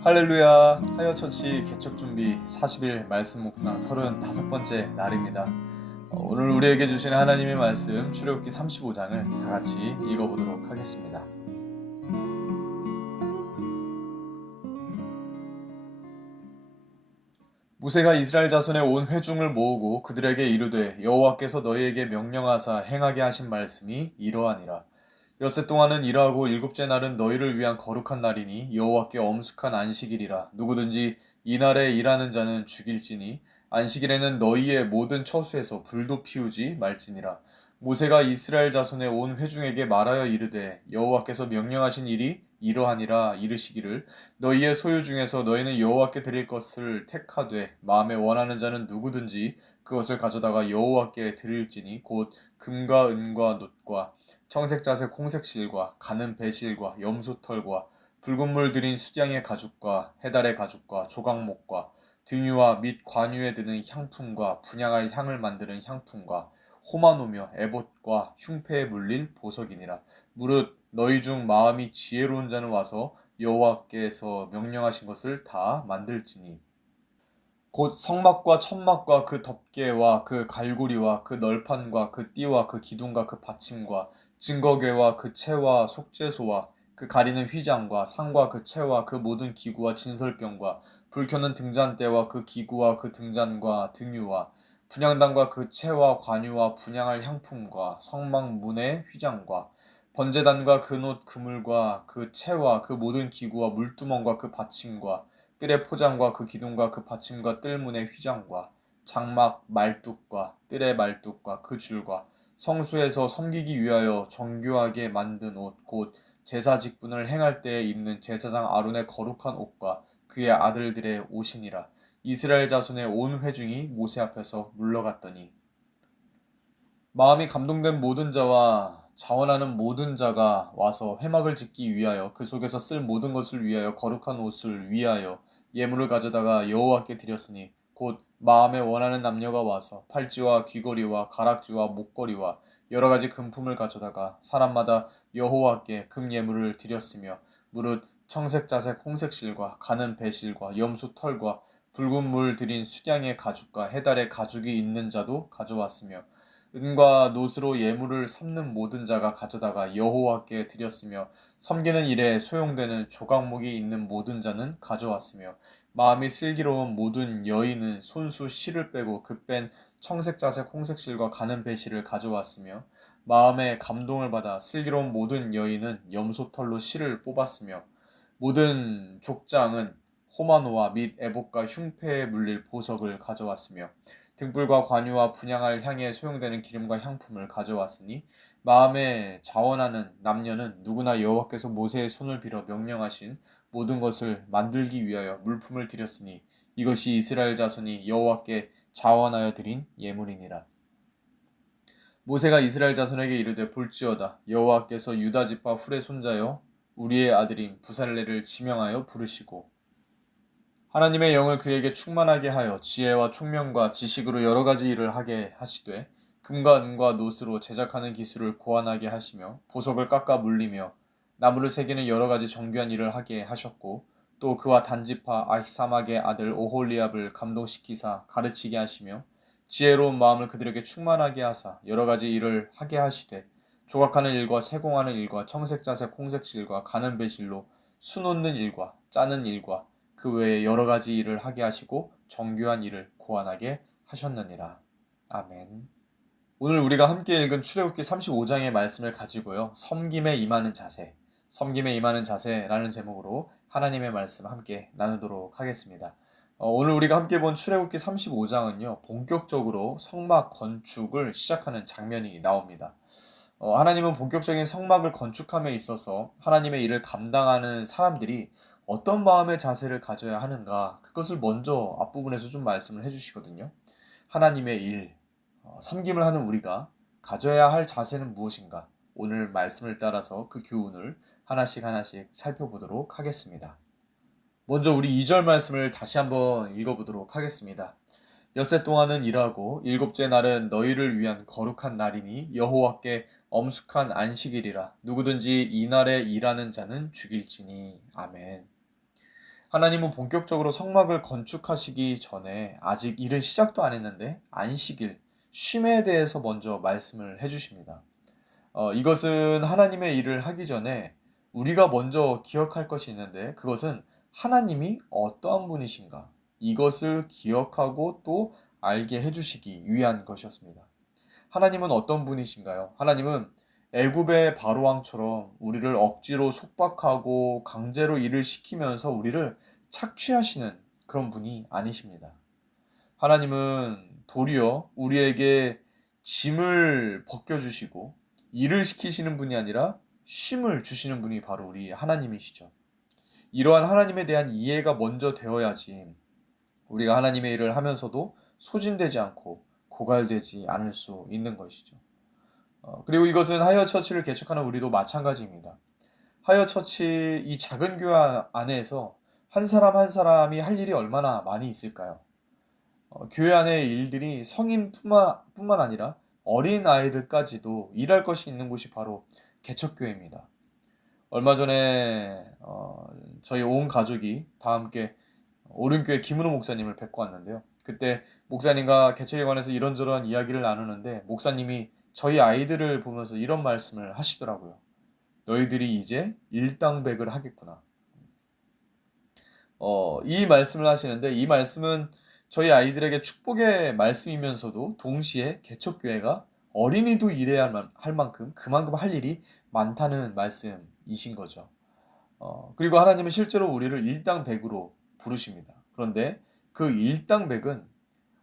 할렐루야. 하여처치 개척준비 40일 말씀 묵상 35번째 날입니다. 오늘 우리에게 주시는 하나님의 말씀 출애굽기 35장을 다 같이 읽어보도록 하겠습니다. 모세가 이스라엘 자손의 온 회중을 모으고 그들에게 이르되 여호와께서 너희에게 명령하사 행하게 하신 말씀이 이러하니라. 엿새 동안은 일하고 일곱째 날은 너희를 위한 거룩한 날이니 여호와께 엄숙한 안식일이라. 누구든지 이날에 일하는 자는 죽일지니 안식일에는 너희의 모든 처소에서 불도 피우지 말지니라. 모세가 이스라엘 자손의 온 회중에게 말하여 이르되 여호와께서 명령하신 일이 이러하니라. 이르시기를 너희의 소유 중에서 너희는 여호와께 드릴 것을 택하되 마음에 원하는 자는 누구든지 그것을 가져다가 여호와께 드릴지니 곧 금과 은과 놋과 청색자색 홍색실과 가는 배실과 염소털과 붉은 물 들인 수량의 가죽과 해달의 가죽과 조각목과 등유와 및 관유에 드는 향품과 분향할 향을 만드는 향품과 호마노며 에봇과 흉패에 물릴 보석이니라. 무릇 너희 중 마음이 지혜로운 자는 와서 여호와께서 명령하신 것을 다 만들지니 곧 성막과 천막과 그 덮개와 그 갈고리와 그 널판과 그 띠와 그 기둥과 그 받침과 증거궤와 그 채와 속죄소와 그 가리는 휘장과 상과 그 채와 그 모든 기구와 진설병과 불 켜는 등잔대와 그 기구와 그 등잔과 등유와 분향단과 그 채와 관유와 분향할 향품과 성막 문의 휘장과 번제단과 그 놋 그물과 그 채와 그 모든 기구와 물두멍과 그 받침과 뜰의 포장과 그 기둥과 그 받침과 뜰문의 휘장과 장막 말뚝과 뜰의 말뚝과 그 줄과 성소에서 섬기기 위하여 정교하게 만든 옷 곧 제사 직분을 행할 때에 입는 제사장 아론의 거룩한 옷과 그의 아들들의 옷이니라. 이스라엘 자손의 온 회중이 모세 앞에서 물러갔더니 마음이 감동된 모든 자와 자원하는 모든 자가 와서 회막을 짓기 위하여 그 속에서 쓸 모든 것을 위하여 거룩한 옷을 위하여 예물을 가져다가 여호와께 드렸으니 곧 마음에 원하는 남녀가 와서 팔찌와 귀걸이와 가락지와 목걸이와 여러 가지 금품을 가져다가 사람마다 여호와께 금 예물을 드렸으며 무릇 청색 자색 홍색 실과 가는 배실과 염소 털과 붉은 물 들인 수량의 가죽과 해달의 가죽이 있는 자도 가져왔으며 은과 놋으로 예물을 삼는 모든 자가 가져다가 여호와께 드렸으며 섬기는 일에 소용되는 조각목이 있는 모든 자는 가져왔으며 마음이 슬기로운 모든 여인은 손수 실을 빼고 그 뺀 청색자색 홍색실과 가는 배실을 가져왔으며 마음에 감동을 받아 슬기로운 모든 여인은 염소털로 실을 뽑았으며 모든 족장은 호마노와 및 에봇과 흉패에 물릴 보석을 가져왔으며 등불과 관유와 분향할 향에 소용되는 기름과 향품을 가져왔으니 마음에 자원하는 남녀는 누구나 여호와께서 모세의 손을 빌어 명령하신 모든 것을 만들기 위하여 물품을 드렸으니 이것이 이스라엘 자손이 여호와께 자원하여 드린 예물이니라. 모세가 이스라엘 자손에게 이르되 볼지어다 여호와께서 유다 지파 훌의 손자여 우리의 아들인 부살레를 지명하여 부르시고 하나님의 영을 그에게 충만하게 하여 지혜와 총명과 지식으로 여러 가지 일을 하게 하시되 금과 은과 놋으로 제작하는 기술을 고안하게 하시며 보석을 깎아 물리며 나무를 새기는 여러 가지 정교한 일을 하게 하셨고 또 그와 단지파 아히사막의 아들 오홀리압을 감동시키사 가르치게 하시며 지혜로운 마음을 그들에게 충만하게 하사 여러 가지 일을 하게 하시되 조각하는 일과 세공하는 일과 청색자색 홍색실과 가는 배실로 수놓는 일과 짜는 일과 그 외에 여러 가지 일을 하게 하시고 정교한 일을 고안하게 하셨느니라. 아멘. 오늘 우리가 함께 읽은 출애굽기 35장의 말씀을 가지고요. 섬김에 임하는 자세, 섬김에 임하는 자세라는 제목으로 하나님의 말씀 함께 나누도록 하겠습니다. 오늘 우리가 함께 본 출애굽기 35장은요. 본격적으로 성막 건축을 시작하는 장면이 나옵니다. 하나님은 본격적인 성막을 건축함에 있어서 하나님의 일을 감당하는 사람들이 어떤 마음의 자세를 가져야 하는가, 그것을 먼저 앞부분에서 좀 말씀을 해주시거든요. 하나님의 일, 섬김을 하는 우리가 가져야 할 자세는 무엇인가? 오늘 말씀을 따라서 그 교훈을 하나씩 하나씩 살펴보도록 하겠습니다. 먼저 우리 2절 말씀을 다시 한번 읽어보도록 하겠습니다. 엿새 동안은 일하고 일곱째 날은 너희를 위한 거룩한 날이니 여호와께 엄숙한 안식일이라. 누구든지 이날에 일하는 자는 죽일지니. 아멘. 하나님은 본격적으로 성막을 건축하시기 전에 아직 일은 시작도 안 했는데 안식일, 쉼에 대해서 먼저 말씀을 해주십니다. 이것은 하나님의 일을 하기 전에 우리가 먼저 기억할 것이 있는데 그것은 하나님이 어떠한 분이신가 이것을 기억하고 또 알게 해주시기 위한 것이었습니다. 하나님은 어떤 분이신가요? 하나님은 애굽의 바로왕처럼 우리를 억지로 속박하고 강제로 일을 시키면서 우리를 착취하시는 그런 분이 아니십니다. 하나님은 도리어 우리에게 짐을 벗겨주시고 일을 시키시는 분이 아니라 쉼을 주시는 분이 바로 우리 하나님이시죠. 이러한 하나님에 대한 이해가 먼저 되어야지 우리가 하나님의 일을 하면서도 소진되지 않고 고갈되지 않을 수 있는 것이죠. 그리고 이것은 하이어 처치를 개척하는 우리도 마찬가지입니다. 하이어 처치 이 작은 교회 안에서 한 사람 한 사람이 할 일이 얼마나 많이 있을까요? 교회 안의 일들이 성인뿐만 아니라 어린 아이들까지도 일할 것이 있는 곳이 바로 개척교회입니다. 얼마 전에 저희 온 가족이 다 함께 오륜교회 김은호 목사님을 뵙고 왔는데요. 그때 목사님과 개척에 관해서 이런저런 이야기를 나누는데 목사님이 저희 아이들을 보면서 이런 말씀을 하시더라고요. 너희들이 이제 일당백을 하겠구나. 이 말씀을 하시는데 이 말씀은 저희 아이들에게 축복의 말씀이면서도 동시에 개척교회가 어린이도 일해야 할 만큼 그만큼 할 일이 많다는 말씀이신 거죠. 그리고 하나님은 실제로 우리를 일당백으로 부르십니다. 그런데 그 일당백은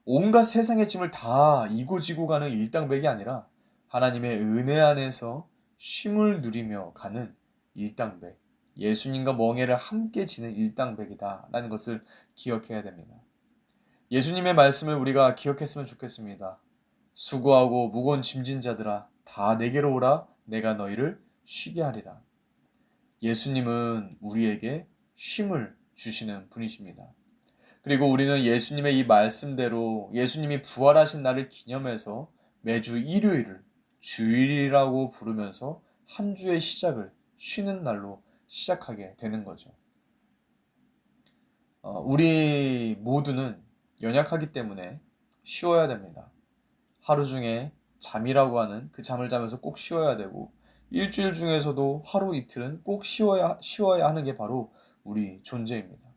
온갖 세상의 짐을 다 이고 지고 가는 일당백이 아니라 하나님의 은혜 안에서 쉼을 누리며 가는 일당백. 예수님과 멍에를 함께 지는 일당백이다라는 것을 기억해야 됩니다. 예수님의 말씀을 우리가 기억했으면 좋겠습니다. 수고하고 무거운 짐진 자들아 다 내게로 오라 내가 너희를 쉬게 하리라. 예수님은 우리에게 쉼을 주시는 분이십니다. 그리고 우리는 예수님의 이 말씀대로 예수님이 부활하신 날을 기념해서 매주 일요일을 주일이라고 부르면서 한 주의 시작을 쉬는 날로 시작하게 되는 거죠. 우리 모두는 연약하기 때문에 쉬어야 됩니다. 하루 중에 잠이라고 하는 그 잠을 자면서 꼭 쉬어야 되고 일주일 중에서도 하루 이틀은 꼭 쉬어야 하는 게 바로 우리 존재입니다.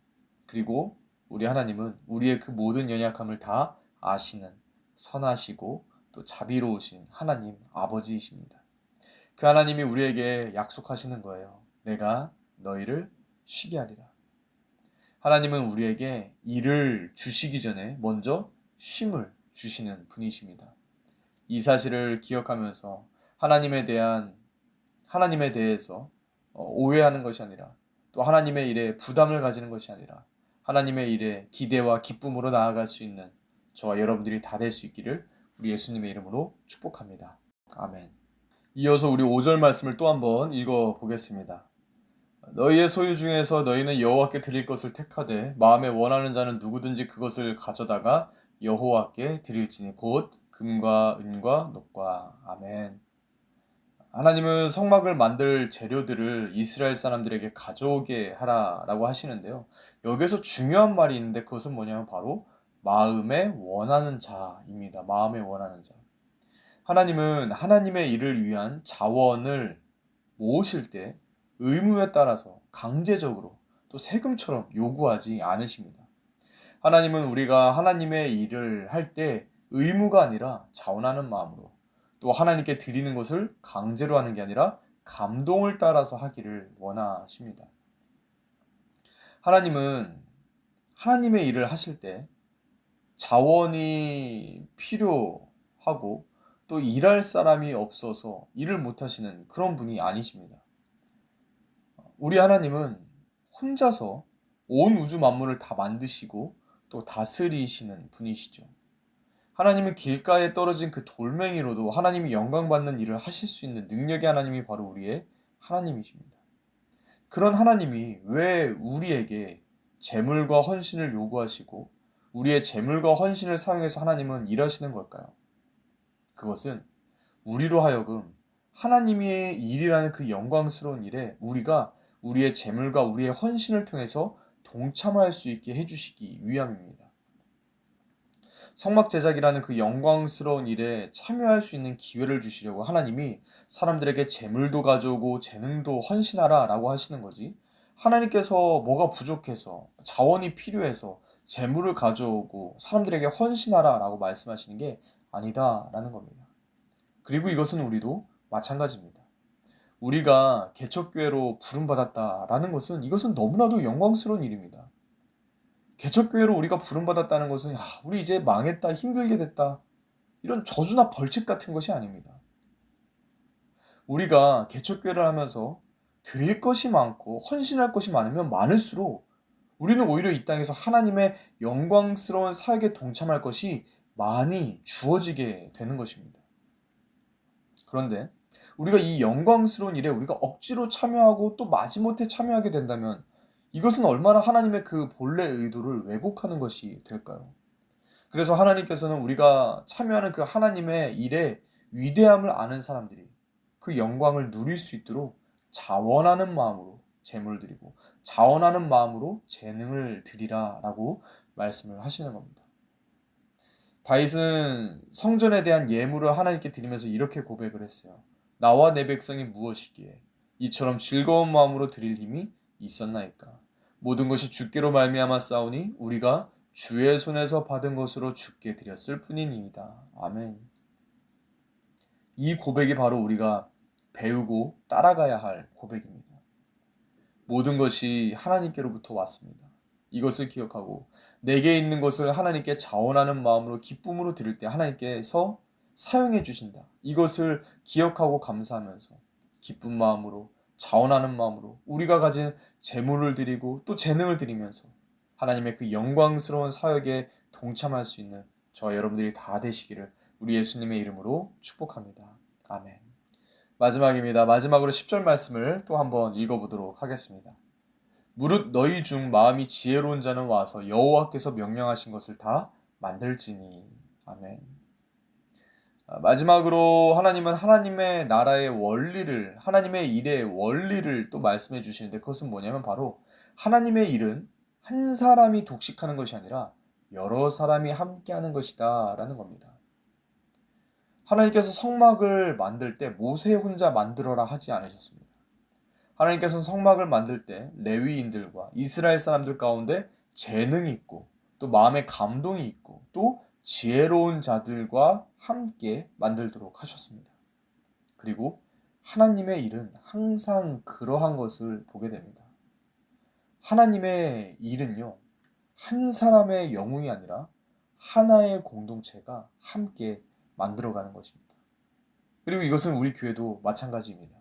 그리고 우리 하나님은 우리의 그 모든 연약함을 다 아시는 선하시고 또 자비로우신 하나님 아버지이십니다. 그 하나님이 우리에게 약속하시는 거예요. 내가 너희를 쉬게 하리라. 하나님은 우리에게 일을 주시기 전에 먼저 쉼을 주시는 분이십니다. 이 사실을 기억하면서 하나님에 대해서 오해하는 것이 아니라 또 하나님의 일에 부담을 가지는 것이 아니라 하나님의 일에 기대와 기쁨으로 나아갈 수 있는 저와 여러분들이 다 될 수 있기를 우리 예수님의 이름으로 축복합니다. 아멘. 이어서 우리 5절 말씀을 또 한번 읽어보겠습니다. 너희의 소유 중에서 너희는 여호와께 드릴 것을 택하되 마음에 원하는 자는 누구든지 그것을 가져다가 여호와께 드릴지니 곧 금과 은과 녹과. 아멘. 하나님은 성막을 만들 재료들을 이스라엘 사람들에게 가져오게 하라라고 하시는데요. 여기서 중요한 말이 있는데 그것은 뭐냐면 바로 마음에 원하는 자입니다. 마음에 원하는 자. 하나님은 하나님의 일을 위한 자원을 모으실 때 의무에 따라서 강제적으로 또 세금처럼 요구하지 않으십니다. 하나님은 우리가 하나님의 일을 할 때 의무가 아니라 자원하는 마음으로 또 하나님께 드리는 것을 강제로 하는 게 아니라 감동을 따라서 하기를 원하십니다. 하나님은 하나님의 일을 하실 때 자원이 필요하고 또 일할 사람이 없어서 일을 못 하시는 그런 분이 아니십니다. 우리 하나님은 혼자서 온 우주 만물을 다 만드시고 또 다스리시는 분이시죠. 하나님은 길가에 떨어진 그 돌멩이로도 하나님이 영광받는 일을 하실 수 있는 능력의 하나님이 바로 우리의 하나님이십니다. 그런 하나님이 왜 우리에게 재물과 헌신을 요구하시고 우리의 재물과 헌신을 사용해서 하나님은 일하시는 걸까요? 그것은 우리로 하여금 하나님의 일이라는 그 영광스러운 일에 우리가 우리의 재물과 우리의 헌신을 통해서 동참할 수 있게 해주시기 위함입니다. 성막 제작이라는 그 영광스러운 일에 참여할 수 있는 기회를 주시려고 하나님이 사람들에게 재물도 가져오고 재능도 헌신하라 라고 하시는 거지. 하나님께서 뭐가 부족해서 자원이 필요해서 재물을 가져오고 사람들에게 헌신하라 라고 말씀하시는 게 아니다 라는 겁니다. 그리고 이것은 우리도 마찬가지입니다. 우리가 개척교회로 부름받았다라는 것은 이것은 너무나도 영광스러운 일입니다. 개척교회로 우리가 부름받았다는 것은 우리 이제 망했다, 힘들게 됐다, 이런 저주나 벌칙 같은 것이 아닙니다. 우리가 개척교회를 하면서 드릴 것이 많고 헌신할 것이 많으면 많을수록 우리는 오히려 이 땅에서 하나님의 영광스러운 사역에 동참할 것이 많이 주어지게 되는 것입니다. 그런데 우리가 이 영광스러운 일에 우리가 억지로 참여하고 또 마지못해 참여하게 된다면 이것은 얼마나 하나님의 그 본래 의도를 왜곡하는 것이 될까요? 그래서 하나님께서는 우리가 참여하는 그 하나님의 일의 위대함을 아는 사람들이 그 영광을 누릴 수 있도록 자원하는 마음으로 재물을 드리고 자원하는 마음으로 재능을 드리라 라고 말씀을 하시는 겁니다. 다윗은 성전에 대한 예물을 하나님께 드리면서 이렇게 고백을 했어요. 나와 내 백성이 무엇이기에 이처럼 즐거운 마음으로 드릴 힘이 있었나이까. 모든 것이 주께로 말미암아 싸우니 우리가 주의 손에서 받은 것으로 주께 드렸을 뿐이니이다. 아멘. 이 고백이 바로 우리가 배우고 따라가야 할 고백입니다. 모든 것이 하나님께로부터 왔습니다. 이것을 기억하고 내게 있는 것을 하나님께 자원하는 마음으로 기쁨으로 드릴 때 하나님께서 사용해 주신다. 이것을 기억하고 감사하면서 기쁜 마음으로 자원하는 마음으로 우리가 가진 재물을 드리고 또 재능을 드리면서 하나님의 그 영광스러운 사역에 동참할 수 있는 저와 여러분들이 다 되시기를 우리 예수님의 이름으로 축복합니다. 아멘. 마지막입니다. 마지막으로 10절 말씀을 또 한번 읽어보도록 하겠습니다. 무릇 너희 중 마음이 지혜로운 자는 와서 여호와께서 명령하신 것을 다 만들지니. 아멘. 마지막으로 하나님은 하나님의 나라의 원리를, 하나님의 일의 원리를 또 말씀해 주시는데 그것은 뭐냐면 바로 하나님의 일은 한 사람이 독식하는 것이 아니라 여러 사람이 함께하는 것이다 라는 겁니다. 하나님께서 성막을 만들 때 모세 혼자 만들어라 하지 않으셨습니다. 하나님께서는 성막을 만들 때 레위인들과 이스라엘 사람들 가운데 재능이 있고 또 마음의 감동이 있고 또 지혜로운 자들과 함께 만들도록 하셨습니다. 그리고 하나님의 일은 항상 그러한 것을 보게 됩니다. 하나님의 일은요, 한 사람의 영웅이 아니라 하나의 공동체가 함께 만들어가는 것입니다. 그리고 이것은 우리 교회도 마찬가지입니다.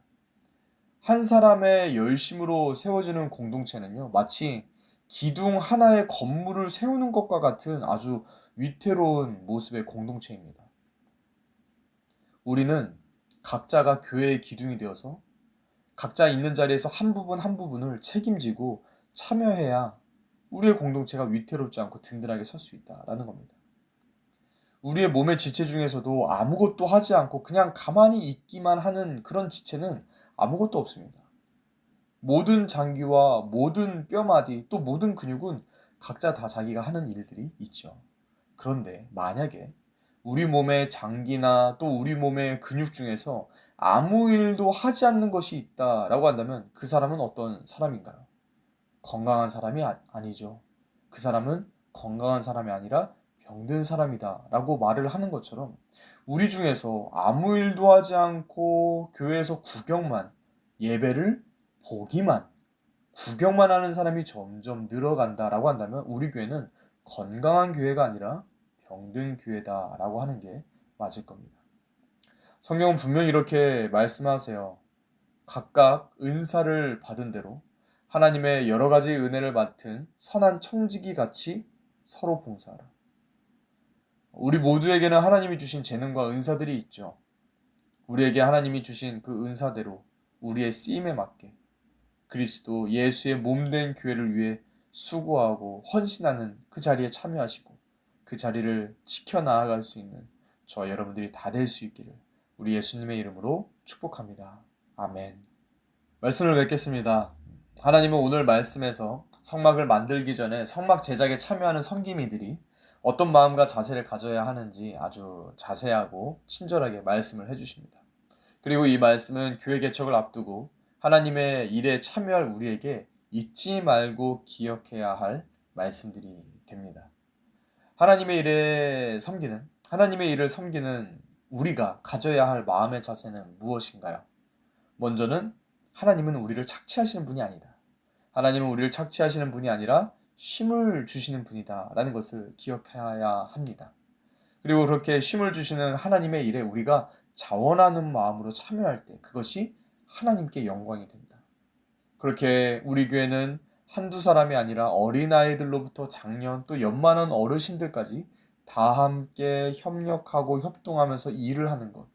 한 사람의 열심으로 세워지는 공동체는요, 마치 기둥 하나의 건물을 세우는 것과 같은 아주 위태로운 모습의 공동체입니다. 우리는 각자가 교회의 기둥이 되어서 각자 있는 자리에서 한 부분 한 부분을 책임지고 참여해야 우리의 공동체가 위태롭지 않고 든든하게 설 수 있다라는 겁니다. 우리의 몸의 지체 중에서도 아무것도 하지 않고 그냥 가만히 있기만 하는 그런 지체는 아무것도 없습니다. 모든 장기와 모든 뼈마디 또 모든 근육은 각자 다 자기가 하는 일들이 있죠. 그런데 만약에 우리 몸의 장기나 또 우리 몸의 근육 중에서 아무 일도 하지 않는 것이 있다라고 한다면 그 사람은 어떤 사람인가요? 건강한 사람이 아니죠. 그 사람은 건강한 사람이 아니라 병든 사람이다 라고 말을 하는 것처럼 우리 중에서 아무 일도 하지 않고 교회에서 구경만, 예배를 보기만, 구경만 하는 사람이 점점 늘어간다라고 한다면 우리 교회는 건강한 교회가 아니라 병든 교회다라고 하는 게 맞을 겁니다. 성경은 분명히 이렇게 말씀하세요. 각각 은사를 받은 대로 하나님의 여러 가지 은혜를 맡은 선한 청지기 같이 서로 봉사하라. 우리 모두에게는 하나님이 주신 재능과 은사들이 있죠. 우리에게 하나님이 주신 그 은사대로 우리의 쓰임에 맞게 그리스도 예수의 몸된 교회를 위해 수고하고 헌신하는 그 자리에 참여하시고 그 자리를 지켜나아갈 수 있는 저와 여러분들이 다 될 수 있기를 우리 예수님의 이름으로 축복합니다. 아멘. 말씀을 맺겠습니다. 하나님은 오늘 말씀에서 성막을 만들기 전에 성막 제작에 참여하는 성기미들이 어떤 마음과 자세를 가져야 하는지 아주 자세하고 친절하게 말씀을 해주십니다. 그리고 이 말씀은 교회 개척을 앞두고 하나님의 일에 참여할 우리에게 잊지 말고 기억해야 할 말씀들이 됩니다. 하나님의 일을 섬기는 우리가 가져야 할 마음의 자세는 무엇인가요? 먼저는 하나님은 우리를 착취하시는 분이 아니다. 하나님은 우리를 착취하시는 분이 아니라 쉼을 주시는 분이다 라는 것을 기억해야 합니다. 그리고 그렇게 쉼을 주시는 하나님의 일에 우리가 자원하는 마음으로 참여할 때 그것이 하나님께 영광이 된다. 그렇게 우리 교회는 한두 사람이 아니라 어린아이들로부터 장년 또 연만한 어르신들까지 다 함께 협력하고 협동하면서 일을 하는 것.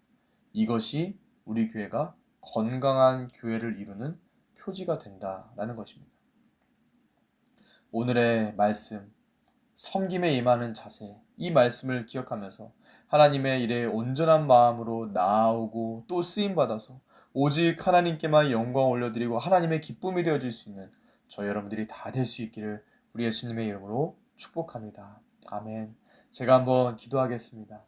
이것이 우리 교회가 건강한 교회를 이루는 표지가 된다라는 것입니다. 오늘의 말씀, 섬김에 임하는 자세, 이 말씀을 기억하면서 하나님의 일에 온전한 마음으로 나아오고 또 쓰임받아서 오직 하나님께만 영광 올려드리고 하나님의 기쁨이 되어질 수 있는 저 여러분들이 다 될 수 있기를 우리 예수님의 이름으로 축복합니다. 아멘. 제가 한번 기도하겠습니다.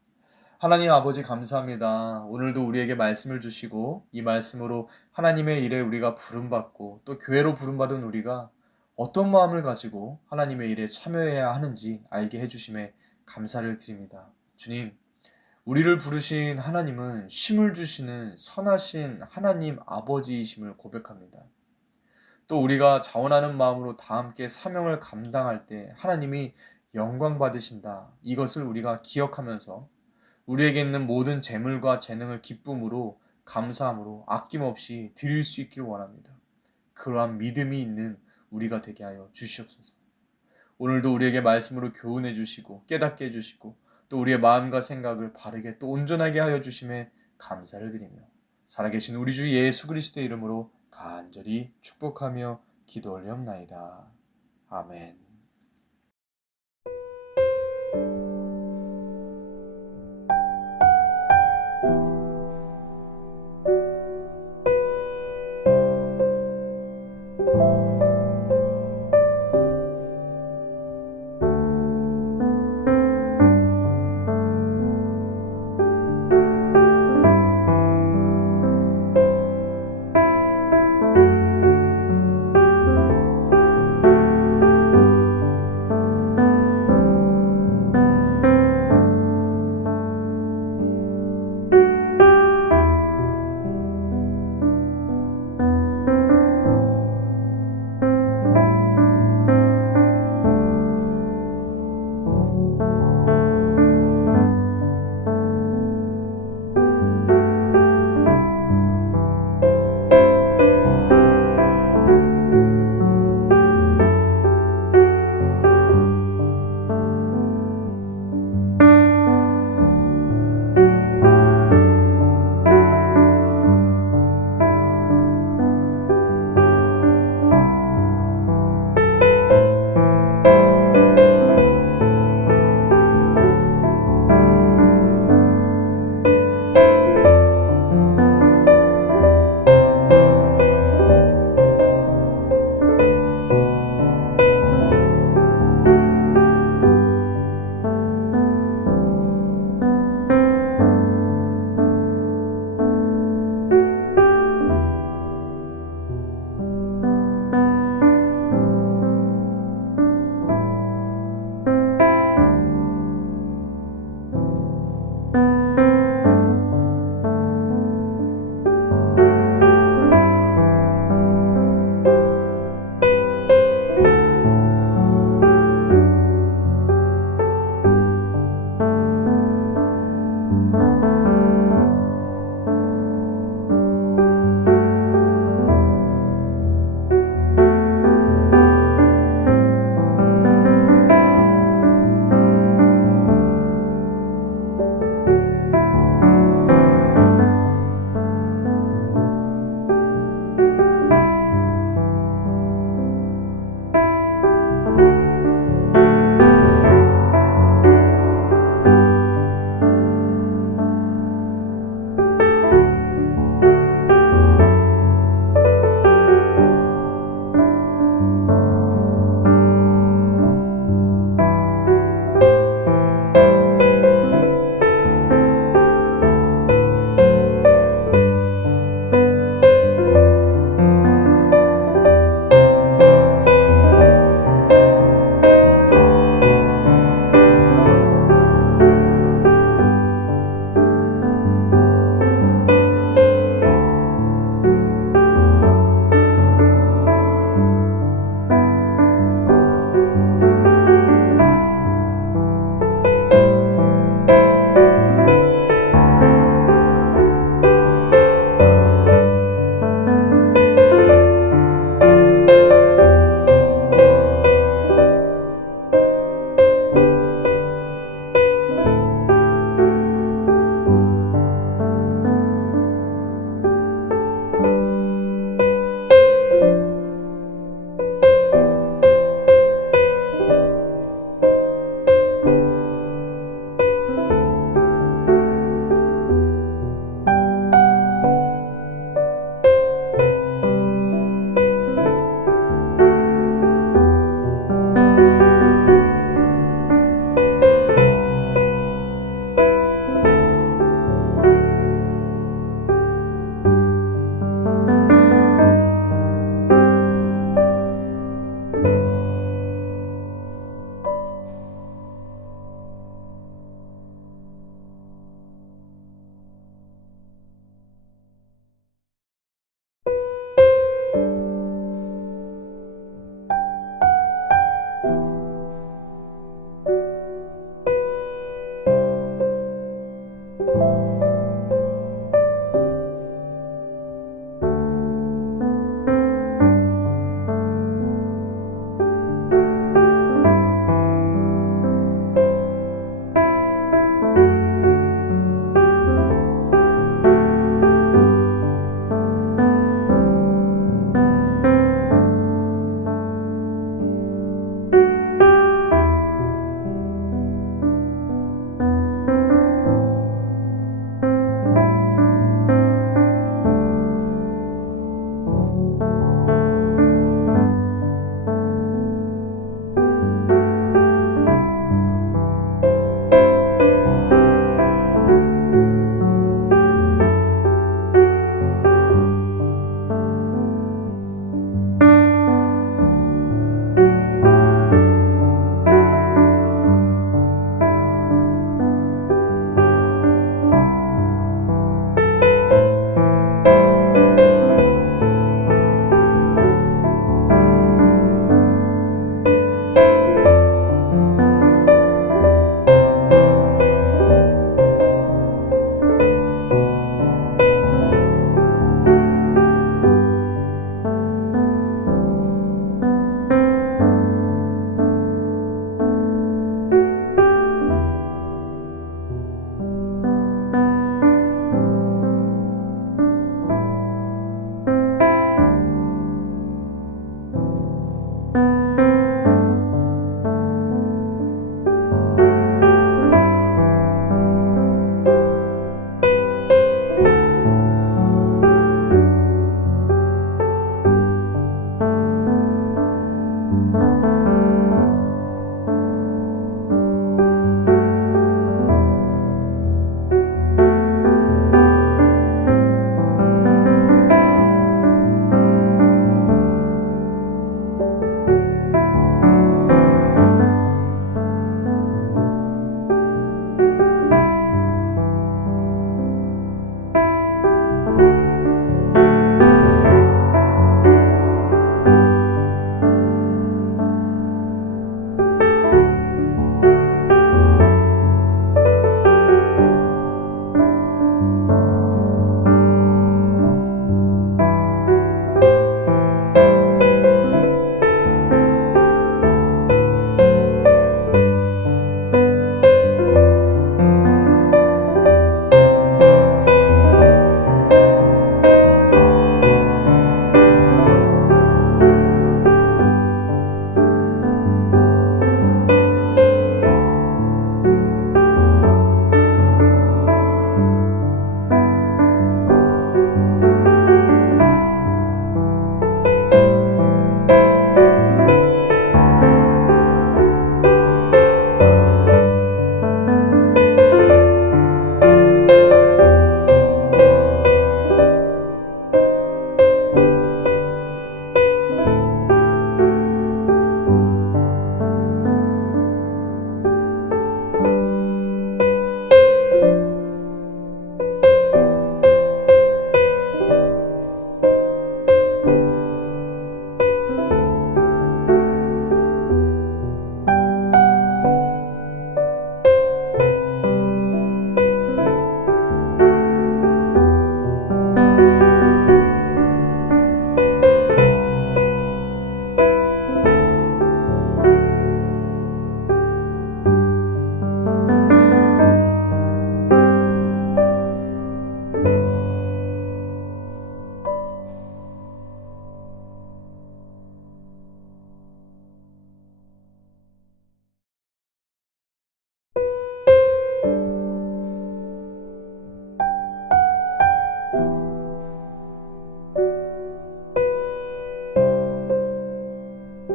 하나님 아버지 감사합니다. 오늘도 우리에게 말씀을 주시고 이 말씀으로 하나님의 일에 우리가 부름받고 또 교회로 부름받은 우리가 어떤 마음을 가지고 하나님의 일에 참여해야 하는지 알게 해주심에 감사를 드립니다. 주님, 우리를 부르신 하나님은 쉼을 주시는 선하신 하나님 아버지이심을 고백합니다. 또 우리가 자원하는 마음으로 다 함께 사명을 감당할 때 하나님이 영광 받으신다. 이것을 우리가 기억하면서 우리에게 있는 모든 재물과 재능을 기쁨으로 감사함으로 아낌없이 드릴 수 있기를 원합니다. 그러한 믿음이 있는 우리가 되게 하여 주시옵소서. 오늘도 우리에게 말씀으로 교훈해 주시고 깨닫게 해주시고 또 우리의 마음과 생각을 바르게 또 온전하게 하여 주심에 감사를 드리며 살아계신 우리 주 예수 그리스도의 이름으로 간절히 축복하며 기도 올리옵나이다. 아멘.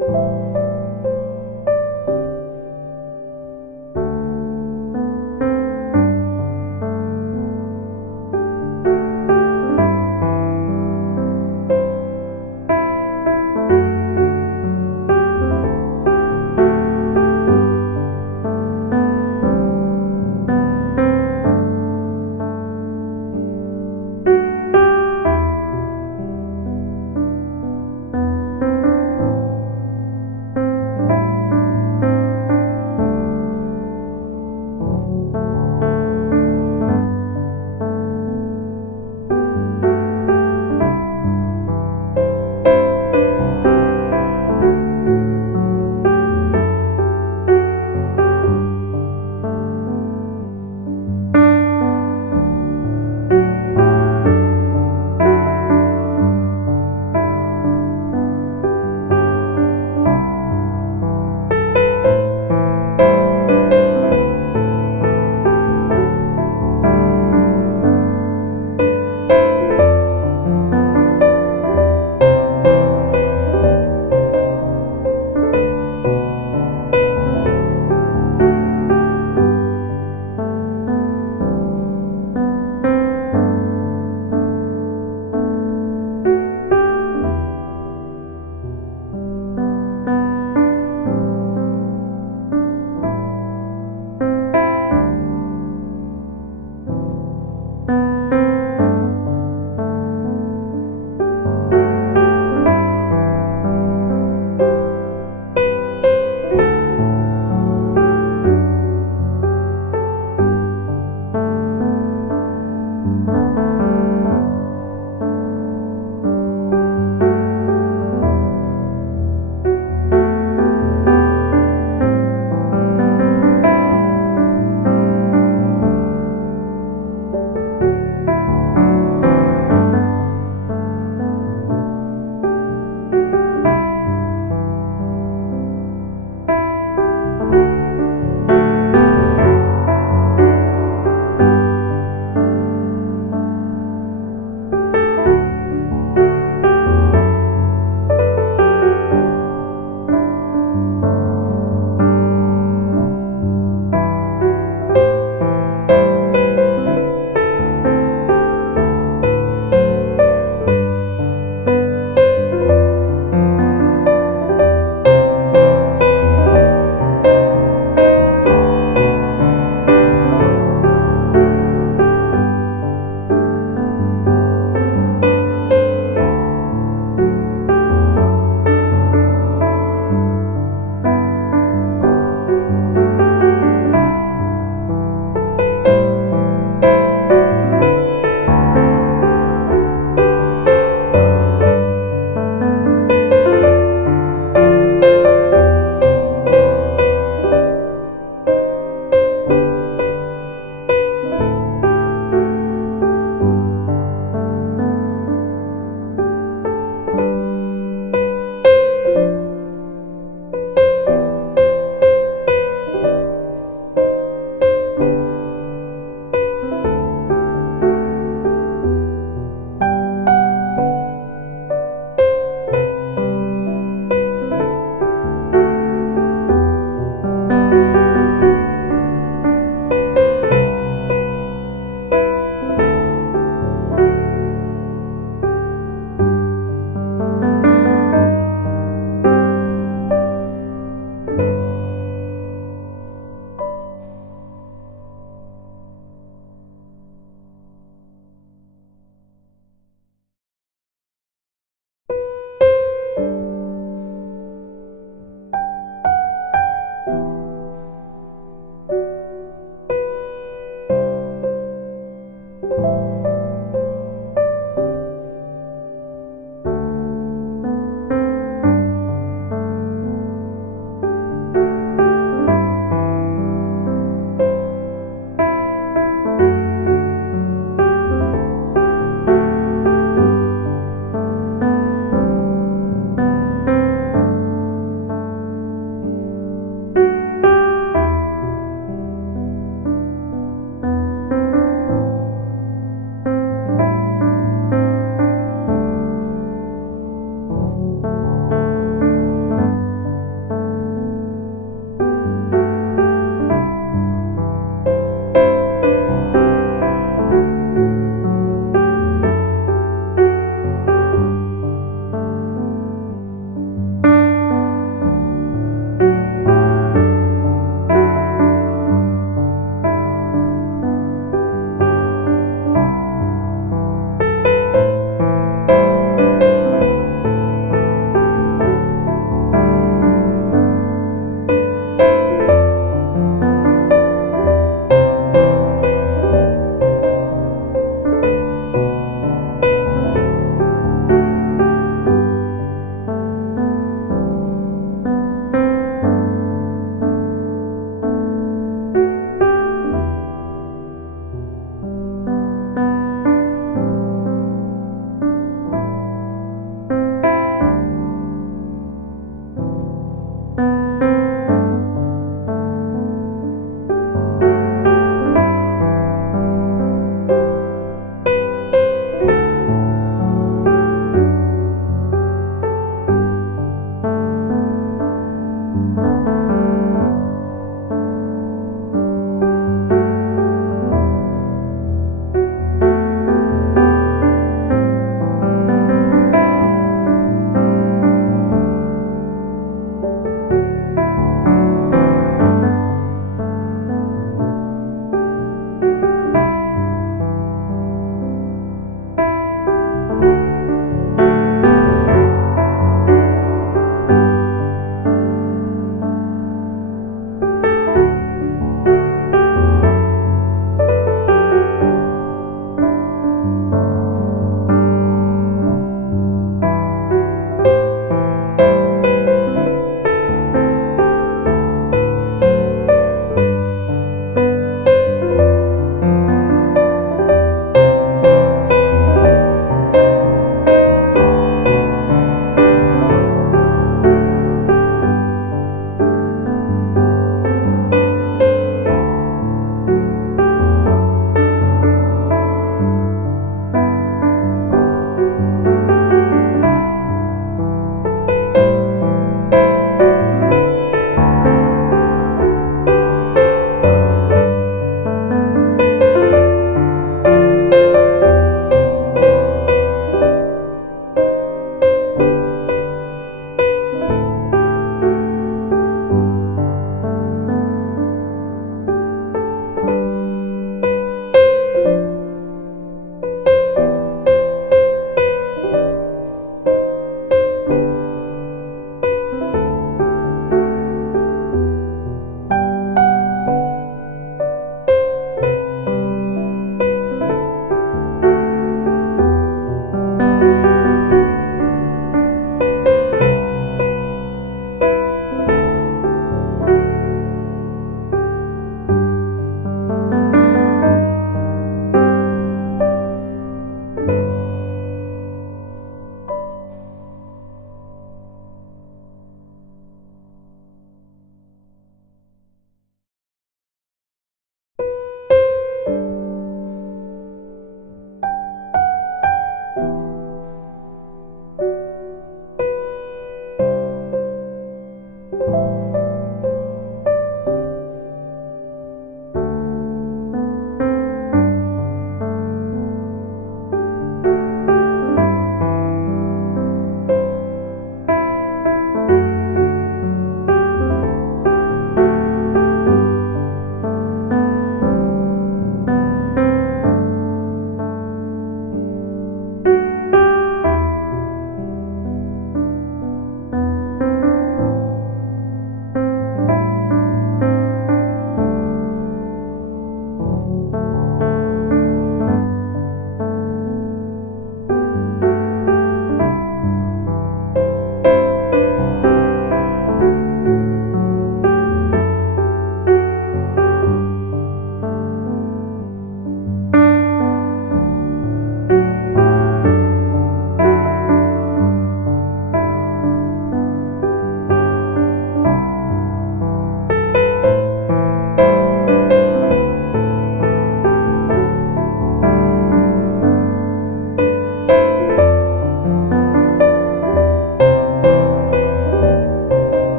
아.